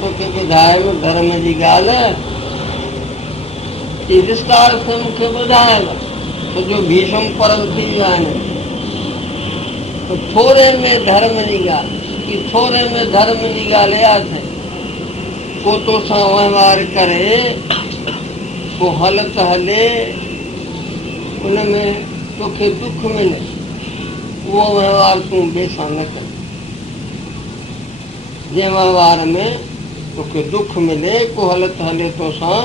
तोखे ॿुधाए धर्म जी ॻाल्हि विस्तार सां मूंखे ॿुधायव। सॼो भीषम पर्व थी विया आहिनि। थोरे में धर्म जी ॻाल्हि की थोरे में धर्म जी ॻाल्हि इहा थिए को तोसां वहिंवार करे को हलत हले उन में तोखे दुख मिले उहो वहिंवार तूं ॿिए सां न कर। जंहिं वहिंवार में तोखे दुख मिले को हलत हले तोसां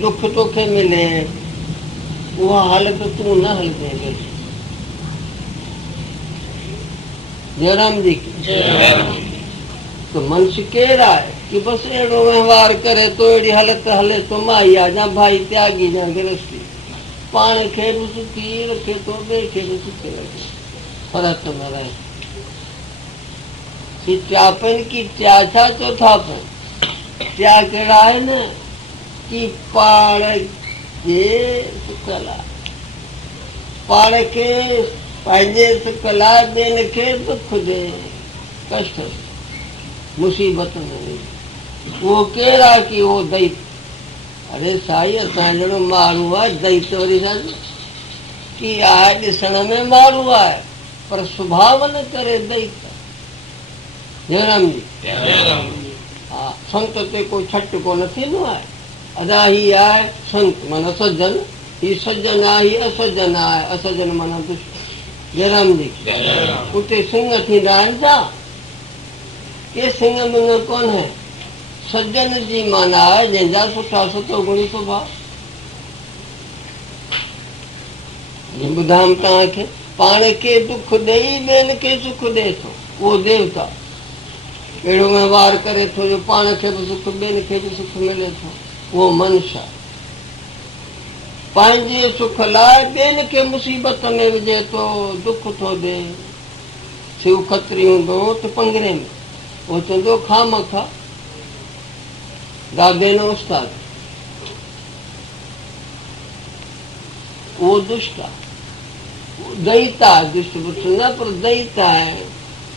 दुख तोखे मिले उहा हालत तूं न हलंदे। जयराम जी तो मनुष्य केरु आहे कि बसि अहिड़ो वहिंवार करे तो अहिड़ी हालत हले तो माई आहे या भाई त्यागी या गृहस्थी पाण खे बि सुखी रखे थो ॿिए खे बि सुखी रखे फ़र्क़ु न रहे। ही टियापनि की टिया छा चौथापनि टिया कहिड़ा आहिनि कि पाण जे सुख लाइ पाण खे पंहिंजे सुख लाइ ॿियनि खे दुख ॾे कष्ट मुसीबत में उहो केरु आहे कि उहो दैत। अरे साईं असां जहिड़ो माण्हू आहे दैत वरी की आहे ॾिसण में माण्हू आहे पर सुभाउ न करे दैत। जयराम जी हा संत ते कोई छट कोन थींदो आहे। अदा ही आहे संत माना सज्जन ही सज्जन आहे ही असज्जन आहे असज्जन माना दुष्ट। जयराम जी उते सिंह थींदा आहिनि छा के सिंह मिंग कोन है। सज्जन जी माना आहे जंहिंजा सुठा सतोगुणी स्वभाव। ॿुधाम तव्हांखे पाण खे दुख ॾेई ॿियनि खे सुख ॾे थो उहो देवता। अहिड़ो वहिंवार करे थो जो पाण खे बि सुख ॿियनि खे बि सुख मिले थो उहो मनुष्य आहे। पंहिंजे सुख लाइ ॿियनि खे मुसीबत में विझे थो दुख थो ॾे। शिव खत्री हूंदो त पंगरे में उहो चवंदो खामखा दादे न उस्ताद उहो दुष्ट आहे दैत आहे दुष्ट बुष्ट न पर दैत आहे।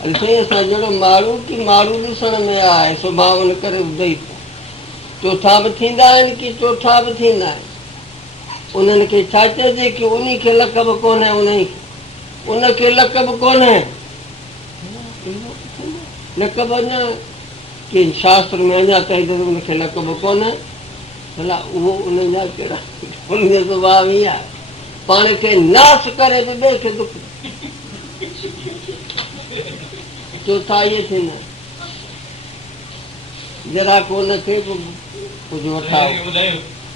अरे साईं असां जहिड़ो माण्हू की माण्हू ॾिसण में आहे स्वभाव न करे दैत चोथा बि थींदा आहिनि की चोथा बि थींदा आहिनि। उन्हनि खे छा चइजे की उन खे लक़ब कोन्हे उनखे लक़ब कोन्हे लक़ब अञा की शास्त्र में अञा ताईं त उनखे लक़ब कोन्हे भला उहो उन जा कहिड़ा उनजो स्वभाव ई आहे पाण खे नाश करे त ॿिए खे दुख चोथा इहे थींदा जरा को उनखे कुझु वठाओ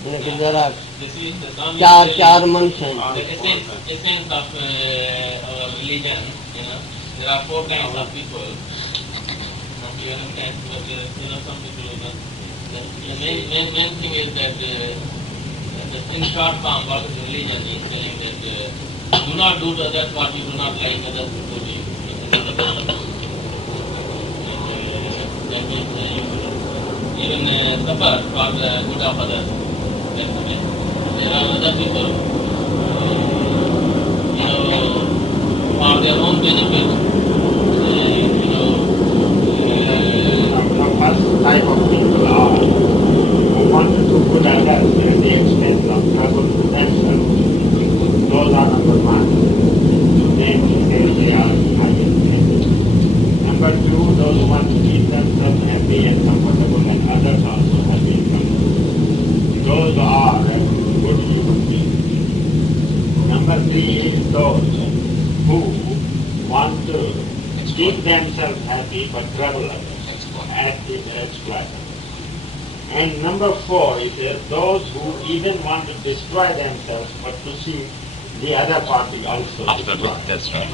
हुनखे जरा चार मनुष्य आहिनि। There are 4 kinds of people. You understand? But some people the main thing is that in short form, what is religion is telling that do not do to others what you do not like others to do to you. That means you even suffer for the good of others. There are other people for their own benefit. The first type of people are who want to do good others at the expense of trouble to themselves. Those are number 1. They are high-intended. Number 2, those who want to keep themselves happy and comfortable and others also happy and comfortable. Those are good human beings. Number 3 is those who want to keep themselves happy but trouble others. Exploit. And number 4 is those who even want to destroy themselves but to see the other party also destroyed. That's right.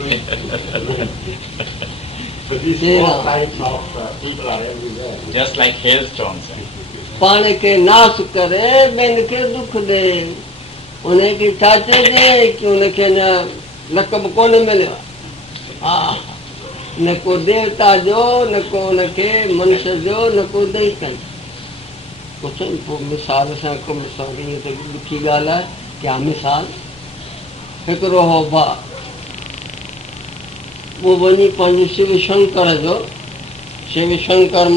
So these 4 types of people are everywhere. Just like hailstones. पाण खे नाश करे ॿियनि खे दुख ॾे उनखे छा चइजे की उनखे न लक़ब कोन मिलियो हा न को देवता जो न को उनखे मनुष्य जो न को दैत कुझु पोइ मिसाल सां को असांखे ईअं त ॾुखी ॻाल्हि आहे क्या मिसाल हिकिड़ो हो भाउ उहो वञी पंहिंजे शिव शंकर जो शिव शंकर